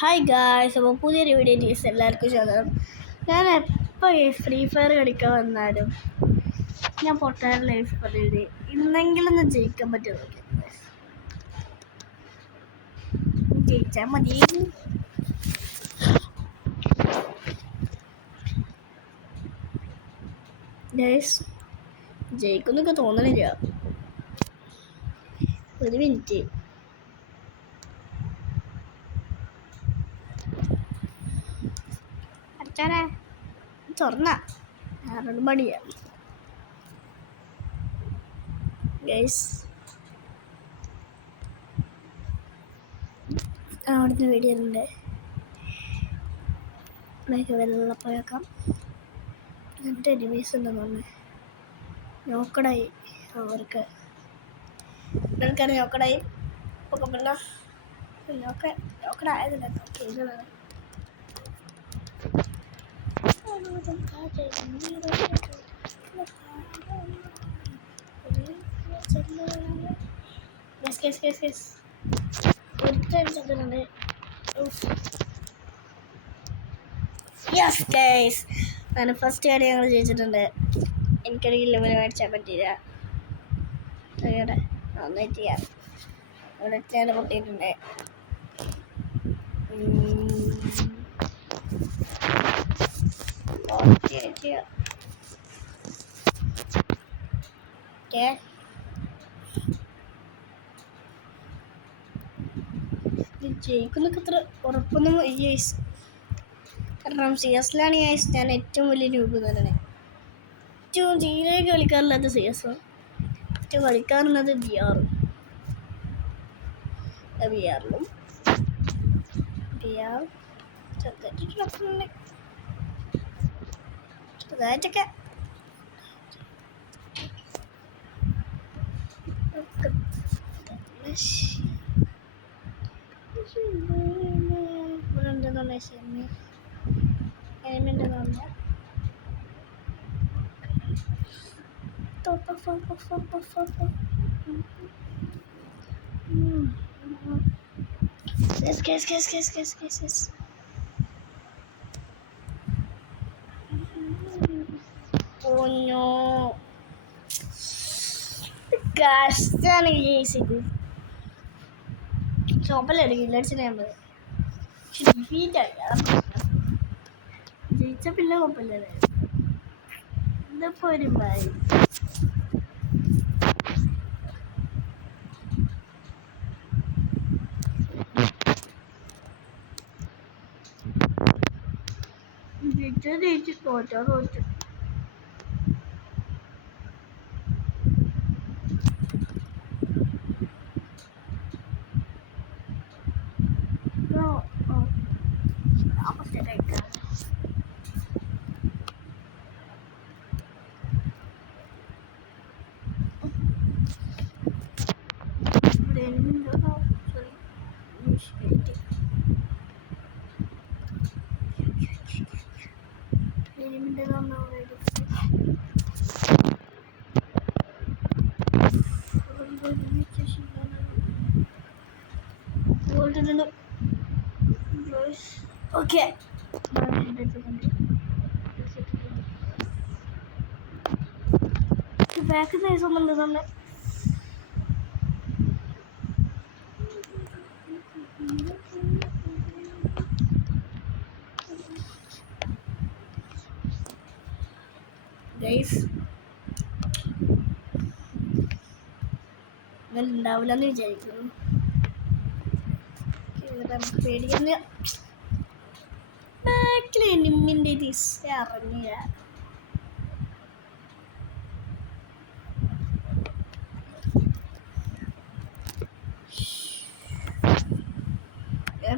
Hi guys, അപ്പോൾ പുതിയൊരു വീഡിയോയിലേക്ക് എല്ലാവർക്കും സ്വാഗതം. ഞാൻ എപ്പോൾ ഫ്രീ ഫയർ കളിക്കാൻ വന്നാലും ഞാൻ പൊട്ടാൻ ലൈഫ് പറഞ്ഞത് ഇന്നെങ്കിലും ഒന്ന് ജയിക്കാൻ പറ്റുമോ, ജയിച്ചാൽ മതി. ഗൈസ്, ജയിക്കുന്നൊക്കെ തോന്നണില്ല. ഒരു മിനിറ്റ്. അച്ഛനെ തുറന്ന ആരോട് മടിയാ. ഗൈസ്, അവിടുന്ന് വീഡിയോ ഉണ്ട്. വെള്ളപ്പോയേക്കാം. എന്നിട്ട് എനിമീസ് ഉണ്ടെന്ന് പറഞ്ഞു. നോക്കടായി അവർക്ക് നോക്കടായി. ഒക്കെ പിന്നെ നോക്കടായതില്ല. ഞാൻ ഫസ്റ്റ് കാര്യം ഞങ്ങൾ ജയിച്ചിട്ടുണ്ട്. എനിക്കൊരിക്കലും ലെവൽ മേടിച്ചാൽ പറ്റിയില്ല. നന്നായിട്ട് ചെയ്യാം. ഇവിടെ ഞാൻ പൊട്ടിയിട്ടുണ്ട്. ജയിക്കുന്നൊക്കെ അത്ര ഉറപ്പൊന്നും ഗൈസ്. കാരണം CS-ലാണ് ഞാൻ ഏറ്റവും വലിയ രൂപം തന്നെ. ഏറ്റവും തീരെ കളിക്കാറില്ലാത്ത CS. ഏറ്റവും കളിക്കാറുള്ളത് VR-ലും ചെറുതായിട്ടൊക്കെ Yes. Oh no. കഷ്ടാണ് ജയിച്ചത്. ചോപ്പലടിക്കില്ല ജയിച്ച പിന്നെ കുഴപ്പമില്ല. ഇതിപ്പോ ഒരു ഭയ ജയിച്ചു തോറ്റു. ഓക്കെ, ബാക്ക് ഒന്നുണ്ട് തന്നെ. ഉണ്ടാവില്ലെന്ന് വിചാരിക്കുന്നു. പേടിക്കുന്ന ബാക്കിൽ എനിമിൻ്റെ ഇറങ്ങിയ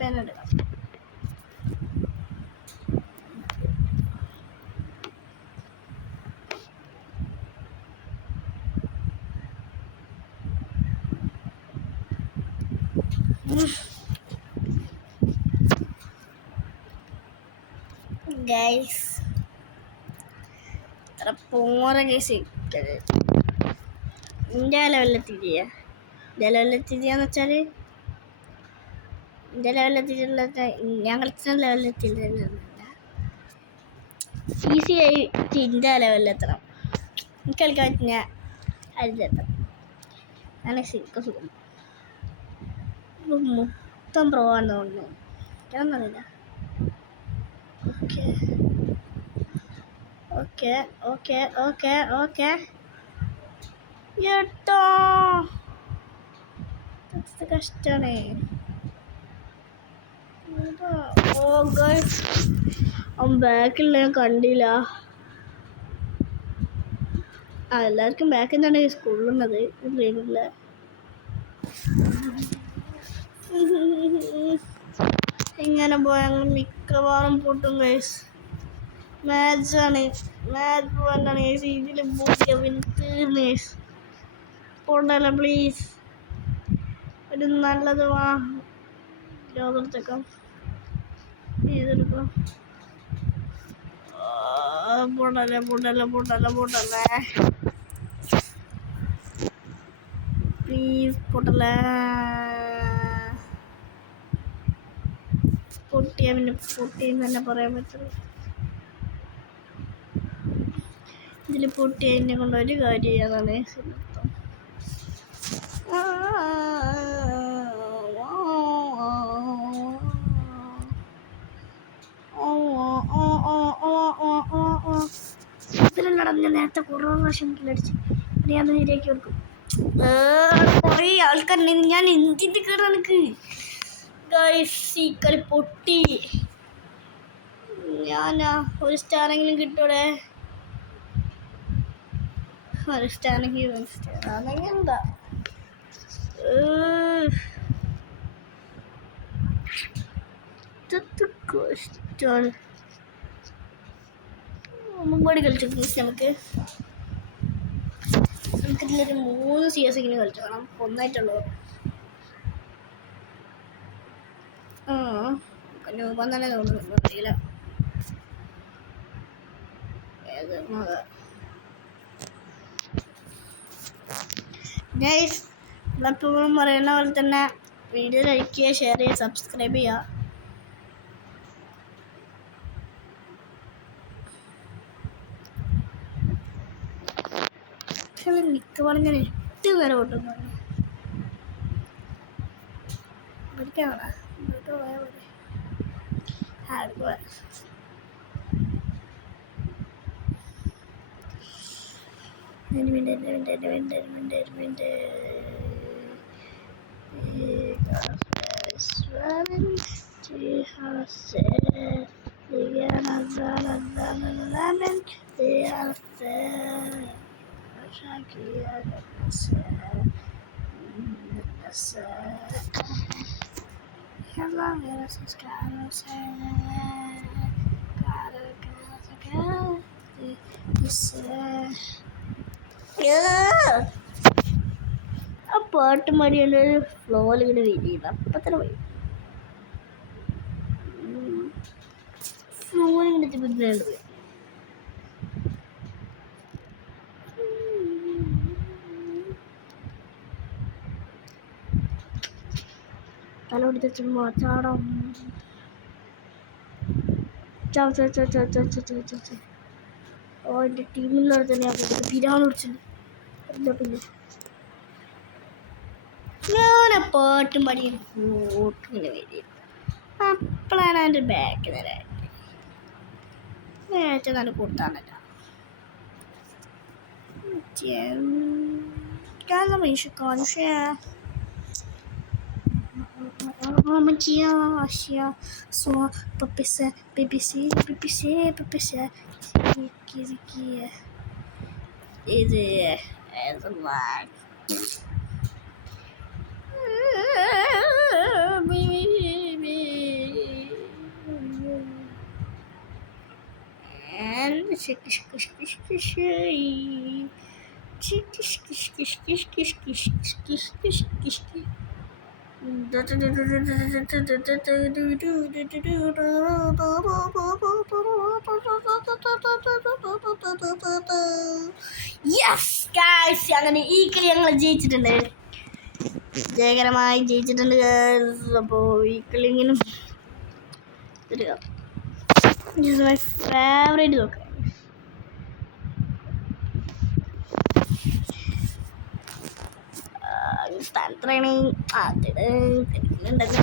പേനെടുക്കാം. ഗൈസ്, അത്ര പോറ കേസ് എൻ്റെ ലെവലിലെത്തിരിക്കുക. വെച്ചാൽ എൻ്റെ ലെവലെത്തിയിട്ടുള്ള ഞാൻ കളിച്ച ലെവലെത്തിയില്ല. ഈസി ആയിട്ട് എൻ്റെ ലെവലിലെത്തണം. എനിക്ക് കളിക്കാൻ പറ്റുന്ന അതിലെത്തണം. അങ്ങനെ ശരിക്കും സുഖം. മൊത്തം പ്രോ ആണെന്ന് തോന്നുന്നു. ഞാനൊന്നറിയില്ല. Okay okay okay okay okay ഏട്ടോ കഷ്ടാണേ. ഓ ഗൈസ് അവൻ ബാക്കിൽ ഞാൻ കണ്ടില്ല. എല്ലാവർക്കും ബാക്കിൽ നിന്നാണ് സ്കൂളിലുള്ളത്. ഗെയിമില്ല. ഇങ്ങനെ പോയാൽ ഞങ്ങൾ മിക്കവാറും പൊട്ടും ഗൈസ്. മാച്ചാണ്. മാച്ച് പോയിട്ടാണ് ഗൈസ്. ഇതിൽ തീർന്ന് ഗൈസ്. പോണ്ടല്ല പ്ലീസ്. ഒരു നല്ലത് വാ. ലോകത്തെക്കാം ഏതെടുക്കാം. പോണ്ടല്ലേ പോണ്ടല്ലേ പോണ്ടല്ലേ പോണ്ടല്ലേ പ്ലീസ്. പൊട്ടല്ലേ. പൊട്ടിയാ പിന്നെ പൊട്ടിയെന്ന് തന്നെ പറയാൻ പറ്റുള്ളൂ. ഇതിൽ പൊട്ടിയ എന്നെ കൊണ്ട് ഒരു കാര്യം ചെയ്യാന്നാണ് സിനിമ. ഇതിലല്ലടാ ഞാൻ നേരത്തെ കുറേ പ്രാവശ്യം അടിച്ച്. ഞാൻ നേരെയാക്കി കൊടുക്കും. കുറേ ആൾക്കാർ ഞാൻ എന്തിൻ്റെ കേടാ എനിക്ക് ഗൈസ്. ഈ കളി പൊട്ടി. ഞാനാ ഒരു സ്റ്റാറെങ്കിലും കിട്ടൂടെ. ഒരു സ്റ്റാറെങ്കിലും ആണെങ്കിൽ എന്താ കഷ്ടാണ്. മുമ്പാടി കളിച്ചു നമുക്കിതിലൊരു 3 CS ഇങ്ങനെ കളിച്ചു കാണാം. ഒന്നായിട്ടുള്ളൂ. രൂപം തന്നെ തോന്നുന്നു. അറിയില്ല ഗൈസ്. നമ്മളെപ്പോഴും പറയുന്ന പോലെ തന്നെ വീഡിയോ ലൈക്ക് ചെയ്യുക, ഷെയർ ചെയ്യുക, സബ്സ്ക്രൈബ് ചെയ്യുക. മിക്കവാറും ഞാൻ 8 പേരെ ഓട്ടുന്നു. പഠിക്കാനാ പോയാൽ മതി. ആ പാട്ട് മടിയുള്ള ഫ്ലോയിൽ ഇങ്ങനെ വരികയില്ല. അപ്പം തന്നെ പോയി ഫ്ലോയിലിങ്ങനെ എത്തിപ്പെടുന്നുണ്ട്. തല പിടിച്ചു മാറ്റാടം. ഓ എൻ്റെ ടീമിലുള്ളത് തന്നെ പിരാന്ന് പിടിച്ചത്. എന്താ പിന്നെ ഞാൻ പാട്ടും പാടി ഇങ്ങനെ വരും. അപ്പോഴാണ് എൻ്റെ ബാക്ക് നേരം ഏറ്റവും നല്ല കൊടുത്താണല്ലോ. Yes, guys, അങ്ങനെ ഈ കളി ഞങ്ങൾ ജയിച്ചിട്ടുണ്ട്. വിജയകരമായി ജയിച്ചിട്ടുണ്ട്. അപ്പോൾ ഈ കളിങ്ങിനും മൈ ഫേവറേറ്റ് നോക്കാം. സ്ഥാനത്താണ് അതിലുണ്ടല്ലോ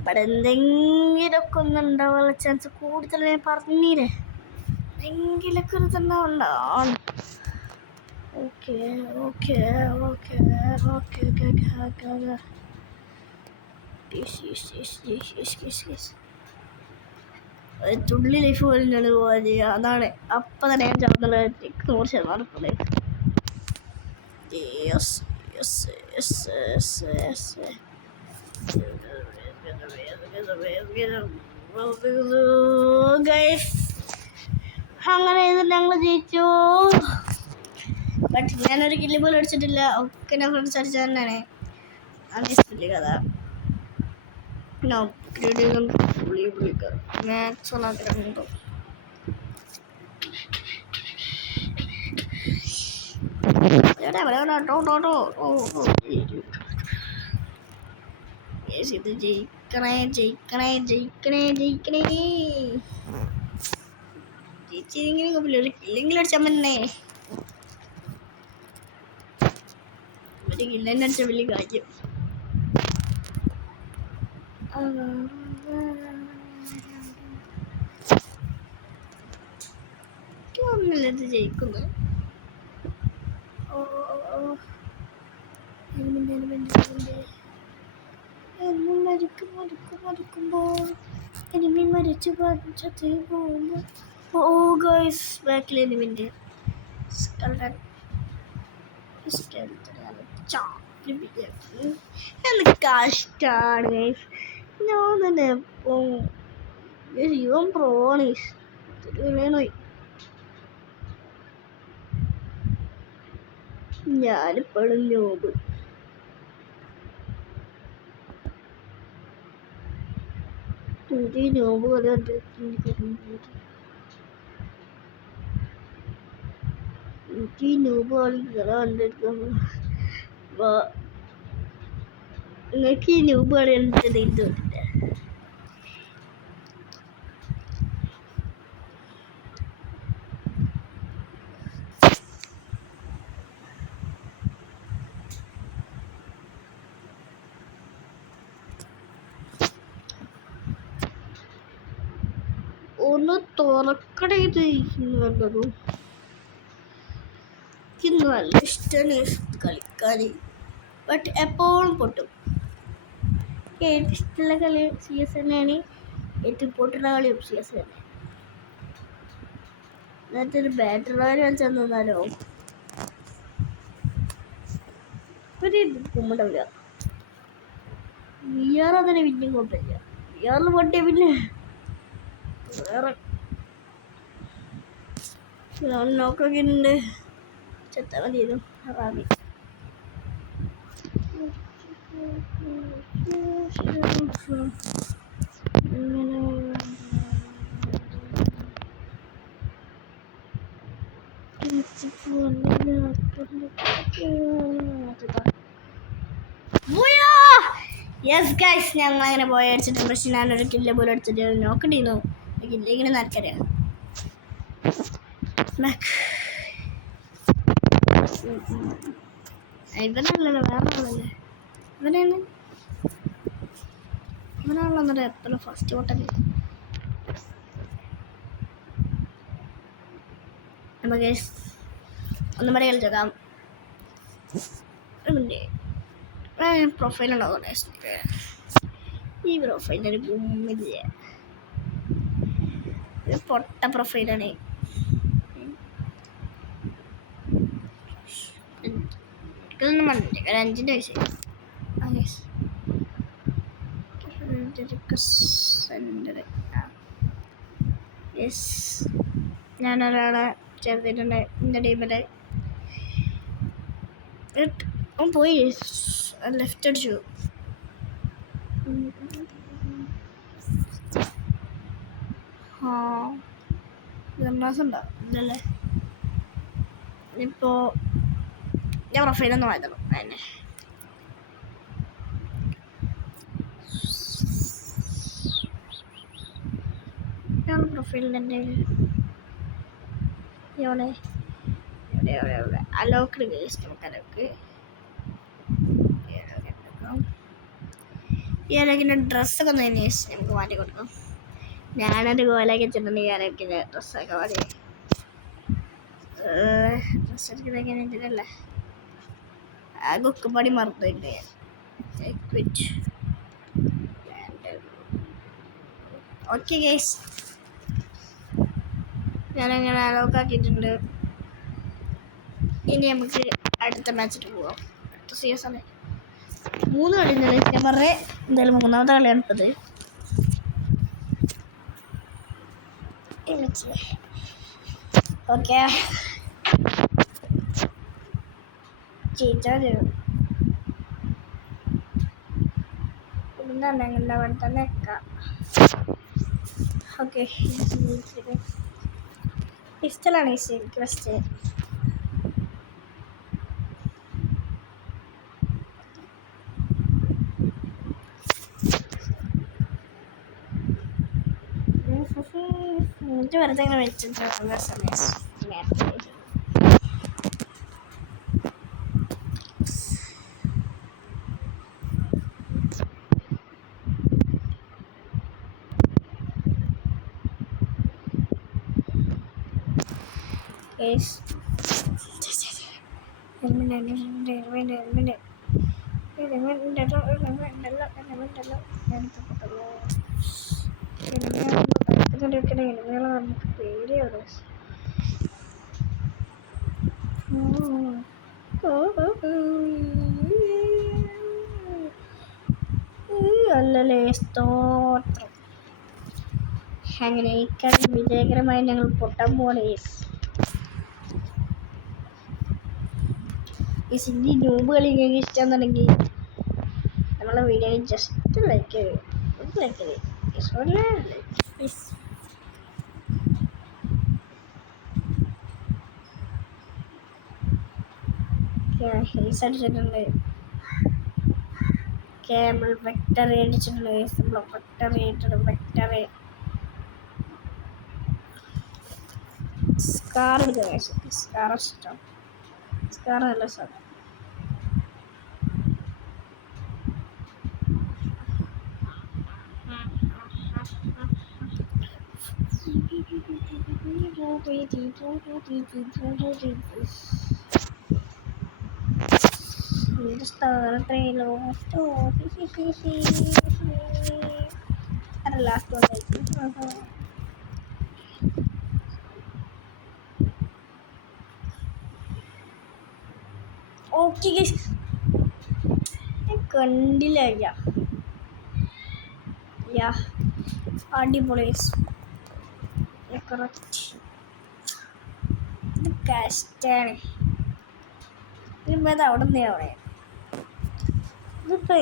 ഇവിടെ എന്തെങ്കിലുമൊക്കെ ഒന്നുണ്ടാവാനുള്ള ചാൻസ് കൂടുതൽ. ഞാൻ പറഞ്ഞില്ലേ, എന്തെങ്കിലൊക്കെ ഒരു ഇതുണ്ടാവുണ്ടാവും. Okay okay okay okay okay തുള്ളി ലൈഫ് പോലും ഞാൻ പോകാതെ അതാണ്. അപ്പം തന്നെ ഞാൻ ചേർന്നുള്ള 100% yes yes yes yes yes. അങ്ങനെ ഞങ്ങൾ ജയിച്ചു. ബട്ട് ഞാനൊരു കില്ല് പോലും അടിച്ചിട്ടില്ല. ഒക്കെ ഞാൻ ഫ്രണ്ട്സ് അടിച്ച തന്നെയാണ്. അങ്ങനെ കഥ മാത്സ് ഒന്നാക്കുന്നുണ്ടോ. ഇത് ജയിക്കണേ ജയിക്കണേ ജയിക്കണേ ജയിക്കണേ. ജയിച്ചില്ലെങ്കിലും കുഴപ്പമില്ല, ഒരു കില്ലെങ്കിലും അടിച്ചാൽ മതി. ഒരു കില്ലെന്നെ അടിച്ച വലിയ കാര്യം. ഒന്നുമില്ലത് ജയിക്കുന്നത്. മരിക്കുമ്പോൾ എനിമി മരിച്ചു പോകുമ്പോൾ ബാക്കിൽ എനിമിൻ്റെ എന്ത് കഷ്ടാണ് ഗൈസ്. ഞാൻ തന്നെ ഇവൻ പ്രോണ് വേണോയി. ഞാനിപ്പോഴും നോബ്. എനിക്ക് നോബ് കളി കണ്ടിരിക്കാൻ നിങ്ങൾക്ക് ഈ നോബ് കളി കണ്ടിട്ട് ഒന്ന് തുറക്കട. ഇത് നല്ലതും എനിക്ക് നല്ല ഇഷ്ടമാണ് കളിക്കാൻ. ബട്ട് എപ്പോഴും പൊട്ടും. ഏറ്റവും ഇഷ്ടമുള്ള കളി CS തന്നെയാണ്. ഏറ്റവും പൊട്ടുന്ന കളിയും CS തന്നെ. എന്നിട്ട് ഒരു ബാറ്ററി റോയൽ കളിച്ചാൽ തന്നാലോ ഒരു കുമ്പണ്ടാവില്ല. VR അതിനെ പിന്നെയും കുഴപ്പമില്ല. VR പൊട്ടിയ പിന്നെ വേറെ നോക്കൊക്കെ ഉണ്ട്. ചെത്താൻ മതിയല്ലോ റാബി. യെസ് ഗൈസ്, ഞങ്ങൾ അങ്ങനെ പോയി അടിച്ചിട്ട്. പക്ഷെ ഞാനൊരു കില്ല പോലും അടിച്ചിട്ട് നോക്കണ്ടിരുന്നു. കില്ല ഇങ്ങനെ നടക്കറിയാം. ഇവനല്ലല്ലോ, വേറെ ആളല്ലേ ഇവനാണ്. ഇവനാണല്ലോ എന്നിട്ട് എപ്പോഴും ഫസ്റ്റ് ഓട്ടല്ലേ. നമുക്ക് ഒന്നും കൂടെ കളിച്ചേക്കാം. പ്രൊഫൈൽ ഉണ്ടാവും. ഈ പ്രൊഫൈലിന് ഗുമ്മില്ല, പൊട്ട പ്രൊഫൈലാണ്. ഒരു 5-ൻ്റെ പൈസ. യെസ്, ഞാനൊരാളെ ചേർത്തിട്ടുണ്ട് എൻ്റെ ടീമിൽ. അവൻ പോയി ലെഫ്റ്റ് അടിച്ചു. ആ ഗംനാസ് ഉണ്ടോ ഇല്ലല്ലേ? ഇപ്പോൾ ഞാൻ പ്രൊഫൈലൊന്നും വായിക്കണം അതിനെ. ഞാൻ പ്രൊഫൈലിൻ്റെ എവിടെ അലോക്ക് നമുക്ക് അലോക്ക് ഈ അലോക്കിൻ്റെ ഡ്രസ്സൊക്കെ ഒന്ന് അന്വേഷിച്ച് നമുക്ക് മാറ്റി കൊടുക്കാം. ഞാനൊരു കോലൊക്കെ വെച്ചിട്ടുണ്ടെങ്കിൽ അലോക്കിൻ്റെ ഡ്രസ്സൊക്കെ മാറ്റി ഡ്രസ്സ് എടുക്കുന്നതൊക്കെ ഇതിലല്ലേ ആ കുക്കുപടി മറന്നിട്ടുണ്ട്. ഓക്കെ ഗൈസ്, ഞാനങ്ങനെ അലോക്കാക്കിയിട്ടുണ്ട്. ഇനി നമുക്ക് അടുത്ത മാച്ചിട്ട് പോവാം. അടുത്ത സീസൺ 3 കളി ഞാൻ പറഞ്ഞ എന്തായാലും 3ാമത്തെ കളിയാണ് ഇപ്പത്. ഓക്കെ പിന്നെ അവിടെ തന്നെ വെക്കാം. ഓക്കെ പിസ്റ്റലാണ് എനിക്ക് ഫസ്റ്റ്. വെറുതെ ഇങ്ങനെ വെച്ചിട്ട് നമുക്ക് പേടിയാണ്. അല്ലല്ലേ സ്തോത്രം. അങ്ങനെ ഈ കളി വിജയകരമായി ഞങ്ങൾ പൊട്ടാൻ പോണേ. ഈ സിന്ധി നോമ്പ് കളി നിങ്ങൾക്ക് ഇഷ്ടമെന്നുണ്ടെങ്കിൽ നമ്മളെ വീഡിയോ ജസ്റ്റ് ലൈക്ക് ചെയ്ത് പ്ലീസ്. ഹെൽസ് അടിച്ചിട്ടുണ്ട്. ക്യാമൽ വെക്ടർ അടിച്ചിട്ടുണ്ട്. വെക്ടർ സ്കാർ എടുക്കുക. സ്കാർ ഇഷ്ടം. സ്കാർ നല്ല സാധനം. Last one. ഓക്കെ ഗയ്സ്, കണ്ടില്ല അടിപൊളി. കറക്റ്റ് ഇത് കഷ്ടാണ്. ഇതിപ്പോൾ അവിടെ നിന്ന് അവിടെ ഇതിപ്പോൾ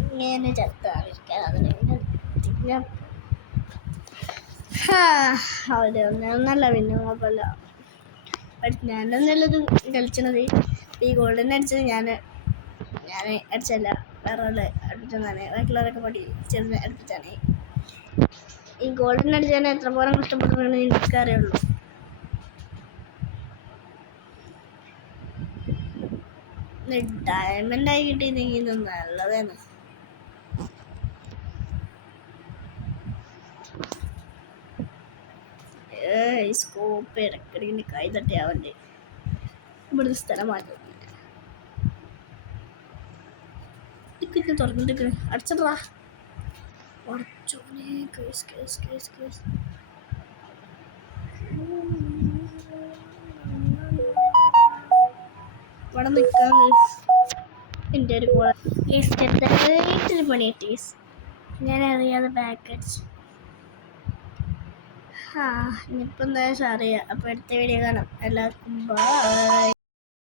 ഇങ്ങനെ ചത്തായിരിക്കാൻ അവരൊന്നല്ല. പിന്നെ കുഴപ്പമില്ല. ഞാനൊന്നുള്ളത് കളിച്ചത് ഈ ഗോൾഡൻ അടിച്ചത് ഞാൻ അടിച്ചല്ല, വേറെ ആള് അടുപ്പിച്ചതാണ്. ബാക്കിയുള്ളവരൊക്കെ പഠിച്ചത് അടുപ്പിച്ചാണ്. ഈ ഗോൾഡൻ അടിച്ചാൽ എത്ര പോലും കഷ്ടപ്പെട്ടെന്ന് എനിക്കറിയുള്ളൂ. ഡയമണ്ട് ആയി കിട്ടിയിരുന്നെങ്കിൽ നല്ലതാണ്. ഈ സ്കോപ്പ് ഇടയ്ക്കിടയ്ക്ക് കൈ തട്ടിയാവണ്ടേ. ഇവിടുത്തെ സ്ഥലം മാറ്റും. തുറന്നിട്ട് അടിച്ചടാ. ഇവിടെ നിൽക്കാൻ എൻ്റെ ഒരു പണിയിട്ട് ഞാൻ അറിയാതെ ബാക്ക് അടിച്ചു. ഇനിയിപ്പോൾ എന്തായാലും അറിയാം. അപ്പോൾ അടുത്ത വീഡിയോ കാണാം. എല്ലാവർക്കും ബൈ.